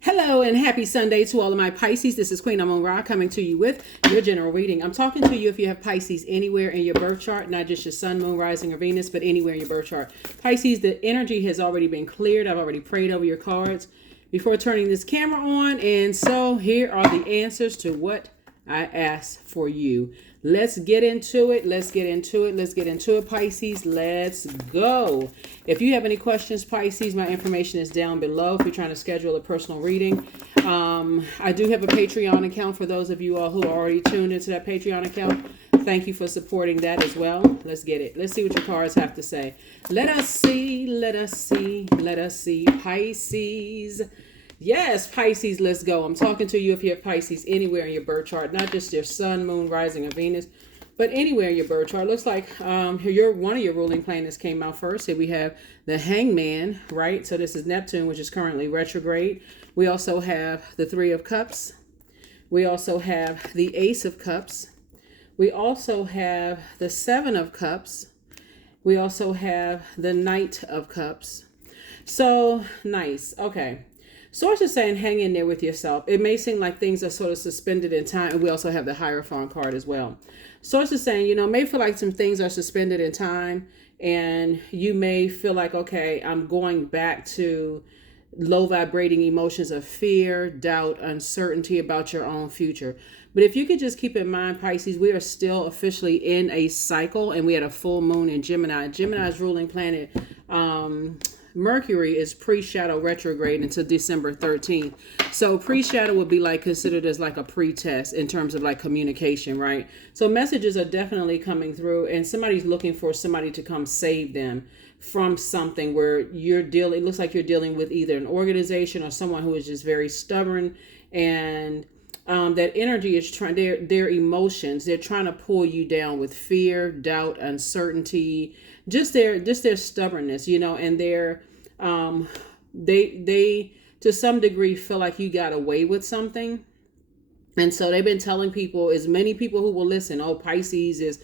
Hello and happy Sunday to all of my Pisces. This is Queen Amun Ra coming to you with your general reading. I'm talking to you if you have Pisces anywhere in your birth chart, not just your sun, moon, rising, or Venus, but anywhere in your birth chart. Pisces, the energy has already been cleared. I've already prayed over your cards before turning this camera on. And so here are the answers to what I asked for you. Let's get into it. Let's get into it, Pisces. Let's go. If you have any questions, Pisces, my information is down below if you're trying to schedule a personal reading. I do have a Patreon account for those of you all who are already tuned into that Patreon account. Thank you for supporting that as well. Let's get it. Let's see what your cards have to say. Let us see, Pisces. Yes, Pisces, let's go. I'm talking to you if you have Pisces anywhere in your birth chart, not just your sun, moon, rising, or Venus, but anywhere in your birth chart. Looks like one of your ruling planets came out first. Here we have the Hangman, right? So this is Neptune, which is currently retrograde. We also have the Three of Cups. We also have the Ace of Cups. We also have the Seven of Cups. We also have the Knight of Cups. So nice. Okay. Source is saying hang in there with yourself. It may seem like things are sort of suspended in time. And we also have the Hierophant card as well. Source is saying, may feel like some things are suspended in time. And you may feel like, okay, I'm going back to low vibrating emotions of fear, doubt, uncertainty about your own future. But if you could just keep in mind, Pisces, we are still officially in a cycle, and we had a full moon in Gemini. Gemini's ruling planet, Mercury, is pre-shadow retrograde until December 13th. So pre-shadow would be like considered as like a pre-test in terms of like communication, right? So messages are definitely coming through, and somebody's looking for somebody to come save them from something where it looks like you're dealing with either an organization or someone who is just very stubborn, and that energy is trying, their emotions, they're trying to pull you down with fear, doubt, uncertainty, just their stubbornness, and they to some degree feel like you got away with something. And so they've been telling people, as many people who will listen, oh, Pisces is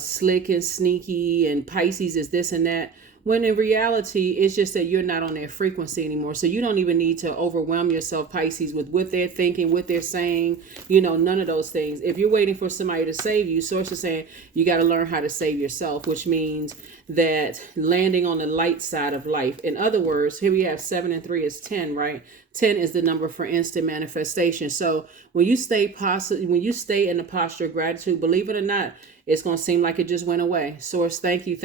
slick and sneaky, and Pisces is this and that, when in reality it's just that you're not on their frequency anymore. So you don't even need to overwhelm yourself, Pisces, with what they're thinking, what they're saying, none of those things. If you're waiting for somebody to save you, Source is saying you got to learn how to save yourself, which means that landing on the light side of life. In other words, here we have 7 and 3 is 10, right? 10 is the number for instant manifestation. So when you stay in the posture of gratitude, believe it or not, it's going to seem like it just went away. Source, thank you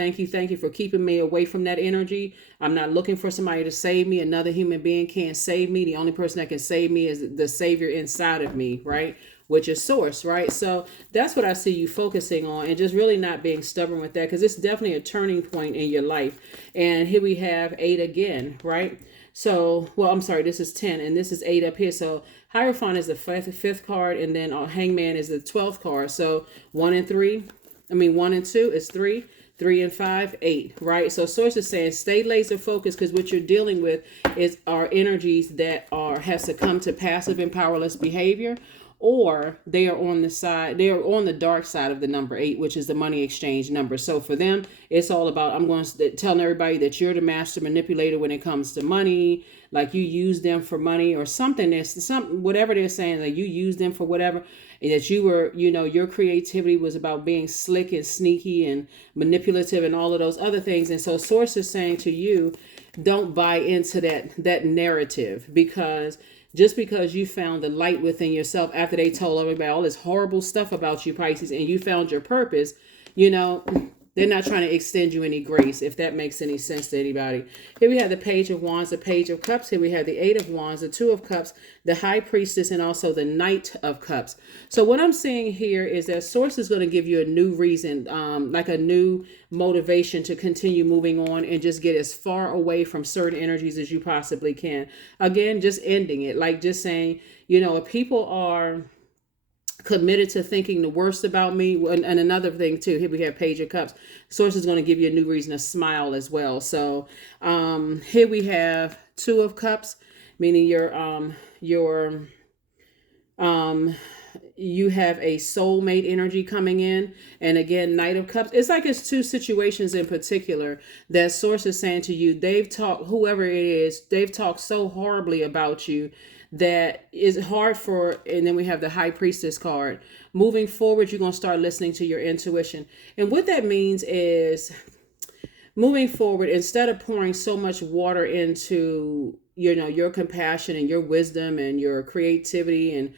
for keeping me away from that energy. I'm not looking for somebody to save me. Another human being can't save me. The only person that can save me is the savior inside of me, right? Which is Source, right? So that's what I see you focusing on, and just really not being stubborn with that, because it's definitely a turning point in your life. And here we have 8 again, right? So, well, I'm sorry, this is 10 and this is 8 up here. So Hierophant is the fifth card, and then Hangman is the 12th card. So 1 and 2 is 3. 3 and 5, 8, right? So Source is saying stay laser focused, because what you're dealing with are energies that have succumbed to passive and powerless behavior, or they are on the dark side of the number 8, which is the money exchange number. So for them, it's all about, I'm going to tell everybody that you're the master manipulator when it comes to money, like you use them for money or something. Whatever they're saying, like you use them for whatever, and that you were, your creativity was about being slick and sneaky and manipulative and all of those other things. And so Source is saying to you, don't buy into that narrative, because just because you found the light within yourself after they told everybody all this horrible stuff about you, Pisces, and you found your purpose, they're not trying to extend you any grace, if that makes any sense to anybody. Here we have the Page of Wands, the Page of Cups. Here we have the 8 of Wands, the 2 of Cups, the High Priestess, and also the Knight of Cups. So what I'm seeing here is that Source is going to give you a new reason, like a new motivation to continue moving on and just get as far away from certain energies as you possibly can. Again, just ending it, like just saying, if people are committed to thinking the worst about me. And another thing too, here we have Page of Cups. Source is going to give you a new reason to smile as well. So here we have 2 of Cups, meaning your you have a soulmate energy coming in. And again, Knight of Cups, it's like it's two situations in particular that source is saying to you, they've talked, whoever it is, they've talked so horribly about you that is hard for. And then we have the High Priestess card. Moving forward, you're going to start listening to your intuition. And what that means is, moving forward, instead of pouring so much water into, your compassion and your wisdom and your creativity and,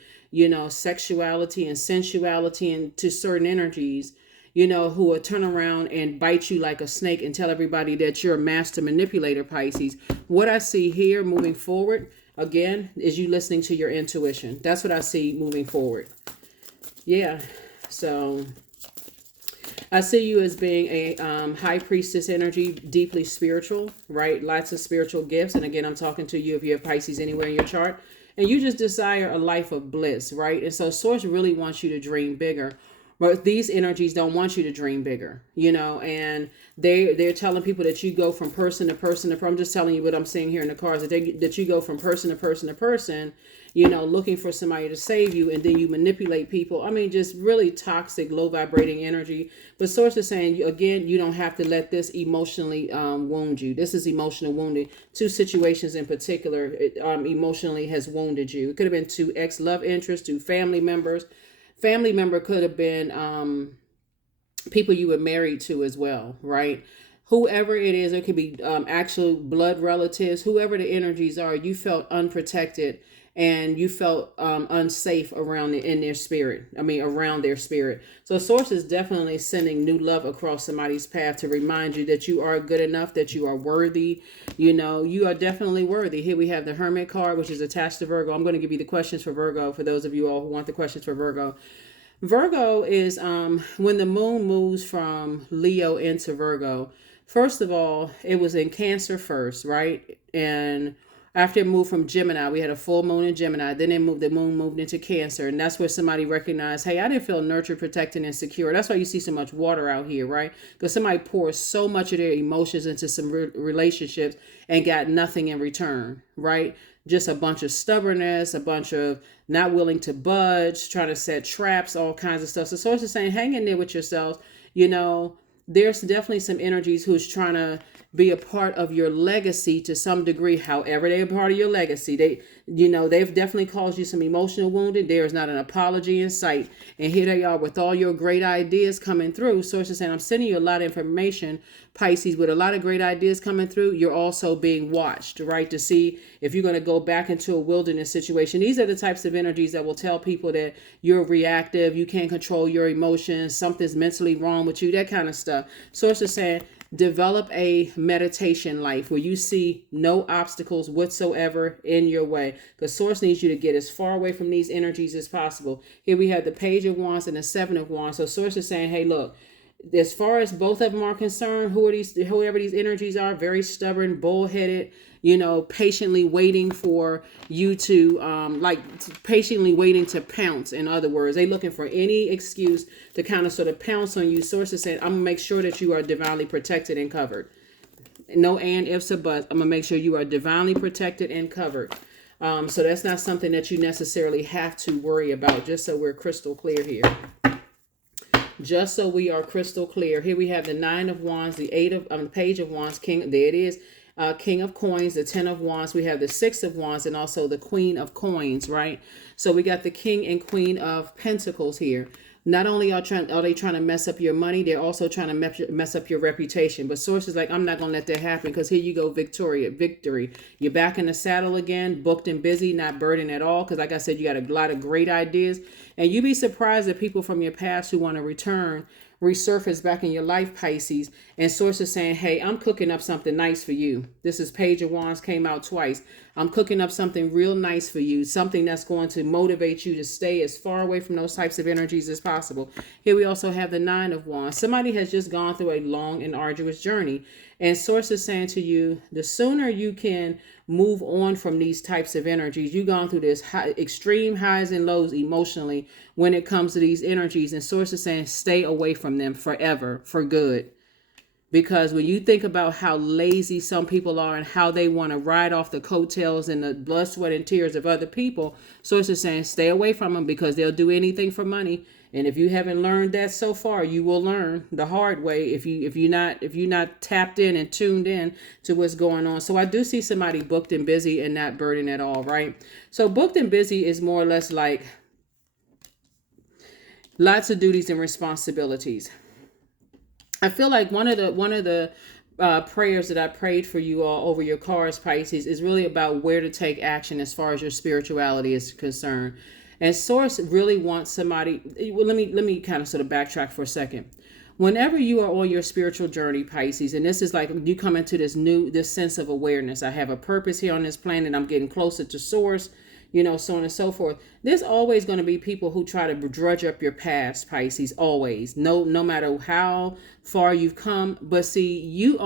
sexuality and sensuality and to certain energies, who will turn around and bite you like a snake and tell everybody that you're a master manipulator, Pisces. What I see here moving forward, again, is you listening to your intuition. That's what I see moving forward. Yeah. So I see you as being a high priestess energy, deeply spiritual, right? Lots of spiritual gifts. And again, I'm talking to you if you have Pisces anywhere in your chart. And you just desire a life of bliss, right? And so Source really wants you to dream bigger. But these energies don't want you to dream bigger, and they're telling people that you go from person to person to person. I'm just telling you what I'm seeing here in the cards, that you go from person to person to person, looking for somebody to save you, and then you manipulate people. I mean, just really toxic, low vibrating energy. But Source is saying, again, you don't have to let this emotionally wound you. This is emotional wounding. Two situations in particular emotionally has wounded you. It could have been two ex-love interests, two family members. Family member could have been people you were married to as well, right? Whoever it is, it could be actual blood relatives, whoever the energies are, you felt unprotected and you felt unsafe around in their spirit. Around their spirit. So Source is definitely sending new love across somebody's path to remind you that you are good enough, that you are worthy. You are definitely worthy. Here we have the Hermit card, which is attached to Virgo. I'm going to give you the questions for Virgo for those of you all who want the questions for Virgo. Virgo is when the moon moves from Leo into Virgo. First of all, it was in Cancer first, right? And after it moved from Gemini, we had a full moon in Gemini. Then the moon moved into Cancer. And that's where somebody recognized, hey, I didn't feel nurtured, protected, and secure. That's why you see so much water out here, right? Because somebody pours so much of their emotions into some relationships and got nothing in return, right? Just a bunch of stubbornness, a bunch of not willing to budge, trying to set traps, all kinds of stuff. So Source is saying, hang in there with yourselves. There's definitely some energies who's trying to be a part of your legacy to some degree. However, they're a part of your legacy. They've definitely caused you some emotional wounding. There is not an apology in sight. And here they are with all your great ideas coming through. Source is saying, I'm sending you a lot of information, Pisces, with a lot of great ideas coming through. You're also being watched, right? To see if you're going to go back into a wilderness situation. These are the types of energies that will tell people that you're reactive, you can't control your emotions, something's mentally wrong with you, that kind of stuff. Source is saying, develop a meditation life where you see no obstacles whatsoever in your way, because Source needs you to get as far away from these energies as possible. Here we have the Page of Wands and the Seven of Wands. So Source is saying, hey, look, as far as both of them are concerned, whoever these energies are, very stubborn, bullheaded, patiently waiting for you to, patiently waiting to pounce. In other words, they looking for any excuse to kind of sort of pounce on you. Sources saying, I'm gonna make sure that you are divinely protected and covered. No and ifs or buts. I'm gonna make sure you are divinely protected and covered. So that's not something that you necessarily have to worry about, just so we're crystal clear here. Just so we are crystal clear. Here we have the Nine of Wands, the Page of Wands, King. There it is. King of Coins, the 10 of Wands. We have the 6 of Wands and also the Queen of Coins, right? So we got the King and Queen of Pentacles here. Not only are they trying to mess up your money, they're also trying to mess up your reputation. But Source is like, I'm not going to let that happen, because here you go, victory. You're back in the saddle again, booked and busy, not burdened at all. Because like I said, you got a lot of great ideas. And you'd be surprised that people from your past who want to resurface back in your life, Pisces. And Source is saying, hey, I'm cooking up something nice for you. This is Page of Wands, came out twice. I'm cooking up something real nice for you, something that's going to motivate you to stay as far away from those types of energies as possible. Here we also have the Nine of Wands. Somebody has just gone through a long and arduous journey. And Source is saying to you, the sooner you can move on from these types of energies, you've gone through this extreme highs and lows emotionally when it comes to these energies. And Source is saying, stay away from them forever, for good. Because when you think about how lazy some people are and how they want to ride off the coattails and the blood, sweat, and tears of other people, source is saying stay away from them because they'll do anything for money. And if you haven't learned that so far, you will learn the hard way if you're not tapped in and tuned in to what's going on. So I do see somebody booked and busy and not burdened at all, right? So booked and busy is more or less like lots of duties and responsibilities. I feel like one of the prayers that I prayed for you all over your cards, Pisces, is really about where to take action as far as your spirituality is concerned. And Source really wants somebody. Well, let me kind of sort of backtrack for a second. Whenever you are on your spiritual journey, Pisces, and this is like you come into this sense of awareness. I have a purpose here on this planet. I'm getting closer to Source, so on and so forth. There's always going to be people who try to drudge up your past, Pisces, always. No matter how far you've come. But see, you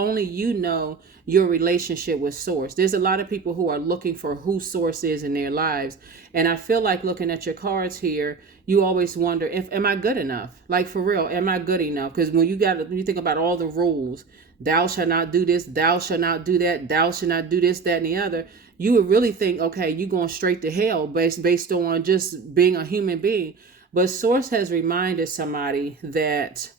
know your relationship with Source. There's a lot of people who are looking for who Source is in their lives. And I feel like looking at your cards here, you always wonder, am I good enough? Like for real, am I good enough? Because when you think about all the rules, thou shalt not do this, thou shalt not do that, thou shalt not do this, that, and the other, you would really think, okay, you're going straight to hell based on just being a human being. But Source has reminded somebody that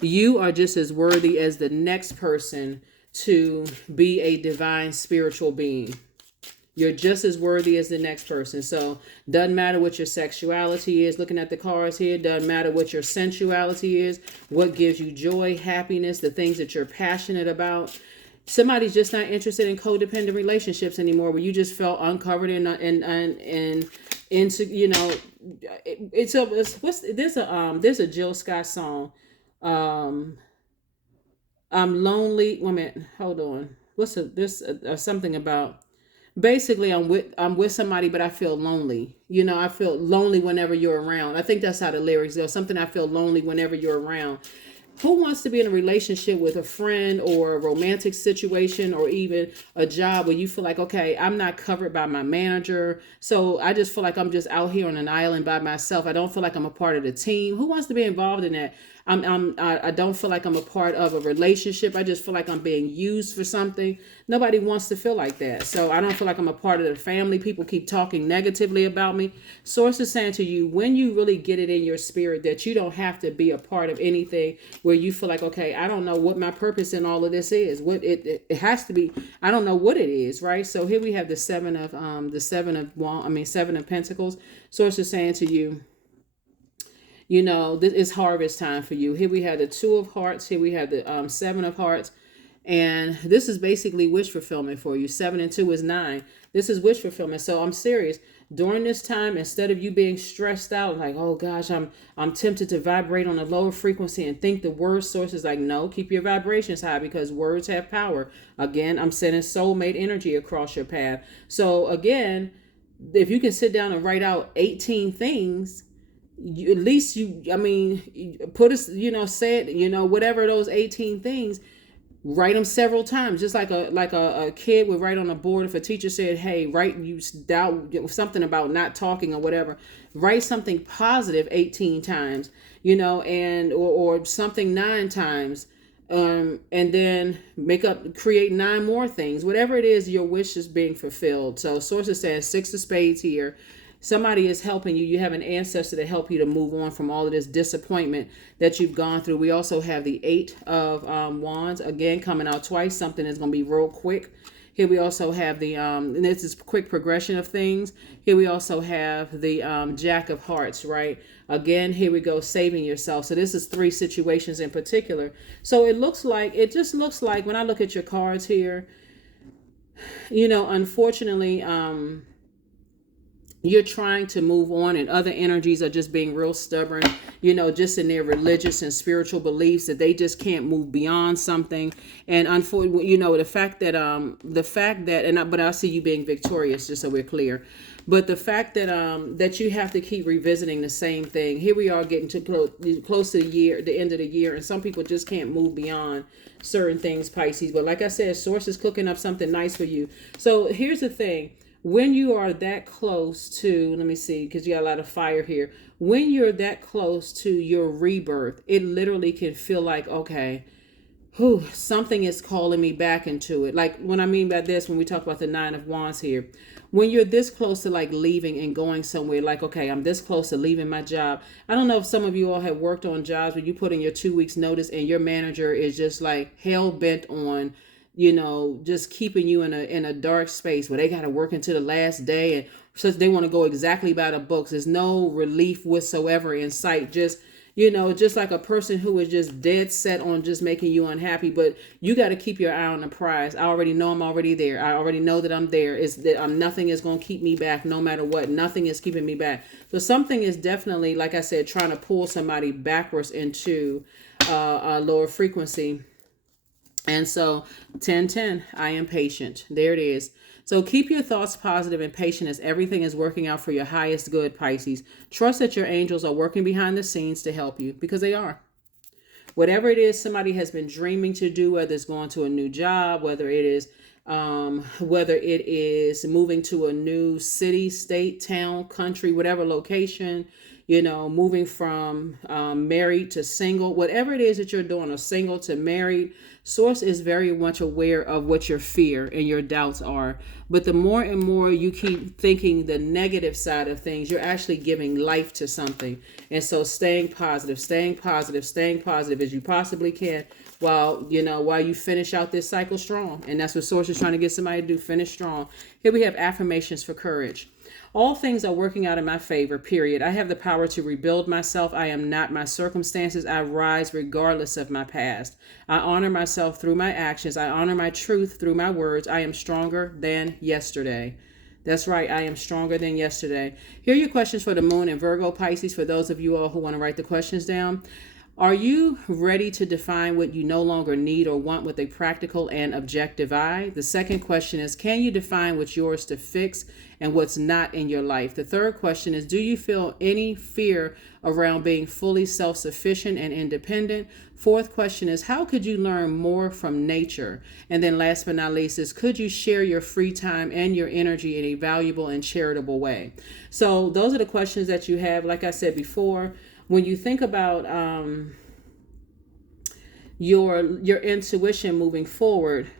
you are just as worthy as the next person to be a divine spiritual being. You're just as worthy as the next person. So doesn't matter what your sexuality is. Looking at the cards here, doesn't matter what your sensuality is, what gives you joy, happiness, the things that you're passionate about. Somebody's just not interested in codependent relationships anymore, where you just felt uncovered and into, there's a Jill Scott song. I'm lonely. Wait a minute, hold on. There's something about basically I'm with somebody, but I feel lonely. I feel lonely whenever you're around. I think that's how the lyrics go. Something, I feel lonely whenever you're around. Who wants to be in a relationship with a friend or a romantic situation or even a job where you feel like, okay, I'm not covered by my manager, so I just feel like I'm just out here on an island by myself. I don't feel like I'm a part of the team. Who wants to be involved in that? I don't feel like I'm a part of a relationship. I just feel like I'm being used for something. Nobody wants to feel like that. So I don't feel like I'm a part of the family. People keep talking negatively about me. Source is saying to you, when you really get it in your spirit that you don't have to be a part of anything where you feel like, okay, I don't know what my purpose in all of this is. What it has to be. I don't know what it is, right? So here we have the seven of Pentacles. Source is saying to you, this is harvest time for you. Here we have the Two of Hearts. Here we have the Seven of Hearts. And this is basically wish fulfillment for you. 7 and 2 is 9. This is wish fulfillment. So I'm serious. During this time, instead of you being stressed out, like, oh gosh, I'm tempted to vibrate on a lower frequency and think the worst. Source is like, no, keep your vibrations high because words have power. Again, I'm sending soulmate energy across your path. So again, if you can sit down and write out 18 things, at least put us, say it, whatever those 18 things, write them several times, just like a kid would write on a board. If a teacher said, hey, write something about not talking or whatever, write something positive 18 times, or something 9 times, and then create 9 more things. Whatever it is, your wish is being fulfilled. So Source says 6 of Spades here. Somebody is helping you. You have an ancestor to help you to move on from all of this disappointment that you've gone through. We also have the 8 of Wands, again, coming out twice. Something is going to be real quick. Here we also have the, and this is quick progression of things. Here we also have the Jack of Hearts, right? Again, here we go, saving yourself. So this is 3 situations in particular. So it just looks like when I look at your cards here, unfortunately, you're trying to move on and other energies are just being real stubborn, just in their religious and spiritual beliefs that they just can't move beyond something. And unfortunately, the fact that, but I see you being victorious, just so we're clear. But the fact that you have to keep revisiting the same thing. Here we are getting to close to the end of the year, and some people just can't move beyond certain things, Pisces. But like I said, Source is cooking up something nice for you. So here's the thing. When you are that close to, let me see, because you got a lot of fire here. When you're that close to your rebirth, it literally can feel like, okay, something is calling me back into it. Like, when I mean by this, when we talk about the 9 of Wands here, when you're this close to like leaving and going somewhere, like, okay, I'm this close to leaving my job. I don't know if some of you all have worked on jobs where you put in your 2 weeks notice and your manager is just like hell bent on, just keeping you in a dark space where they got to work into the last day, and since they want to go exactly by the books, there's no relief whatsoever in sight. Just like a person who is just dead set on just making you unhappy, but you got to keep your eye on the prize. I already know I'm already there. I already know that I'm there. Is that nothing is going to keep me back no matter what. Nothing is keeping me back. So something is definitely, like I said, trying to pull somebody backwards into a lower frequency. And so 1010, I am patient. There it is. So keep your thoughts positive and patient as everything is working out for your highest good, Pisces. Trust that your angels are working behind the scenes to help you, because they are. Whatever it is somebody has been dreaming to do, whether it's going to a new job, whether it is moving to a new city, state, town, country, whatever location, moving from married to single, whatever it is that you're doing, or single to married, Source is very much aware of what your fear and your doubts are. But the more and more you keep thinking the negative side of things, you're actually giving life to something. And so staying positive as you possibly can while you finish out this cycle strong. And that's what Source is trying to get somebody to do, finish strong. Here we have affirmations for courage. All things are working out in my favor, period. I have the power to rebuild myself. I am not my circumstances. I rise regardless of my past. I honor myself through my actions. I honor my truth through my words. I am stronger than yesterday. That's right. I am stronger than yesterday. Here are your questions for the moon and Virgo, Pisces, for those of you all who want to write the questions down. Are you ready to define what you no longer need or want with a practical and objective eye? The second question is, can you define what's yours to fix and what's not in your life? The third question is, do you feel any fear around being fully self-sufficient and independent? Fourth question is, how could you learn more from nature? And then last but not least is, could you share your free time and your energy in a valuable and charitable way? So those are the questions that you have. Like I said before, when you think about your intuition moving forward,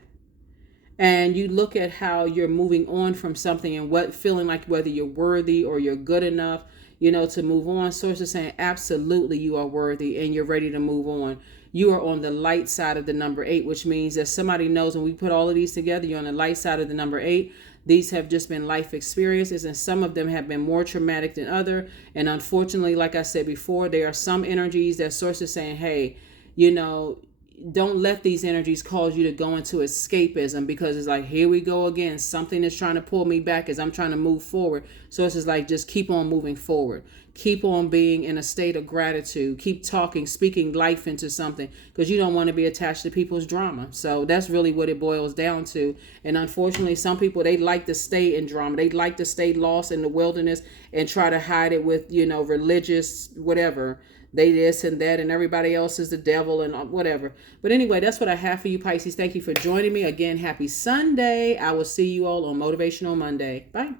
and you look at how you're moving on from something and feeling like whether you're worthy or you're good enough, to move on, Source is saying absolutely you are worthy and you're ready to move on. You are on the light side of the number 8, which means that somebody knows when we put all of these together, you're on the light side of the number 8. These have just been life experiences, and some of them have been more traumatic than other. And unfortunately, like I said before, there are some energies that Source is saying, hey, don't let these energies cause you to go into escapism, because it's like, here we go again. Something is trying to pull me back as I'm trying to move forward. So it's just like, just keep on moving forward. Keep on being in a state of gratitude. Keep talking, speaking life into something, because you don't want to be attached to people's drama. So that's really what it boils down to. And unfortunately, some people, they like to stay in drama. They like to stay lost in the wilderness and try to hide it with, religious, whatever. They this and that, and everybody else is the devil and whatever. But anyway, that's what I have for you, Pisces. Thank you for joining me. Again, happy Sunday. I will see you all on Motivational Monday. Bye.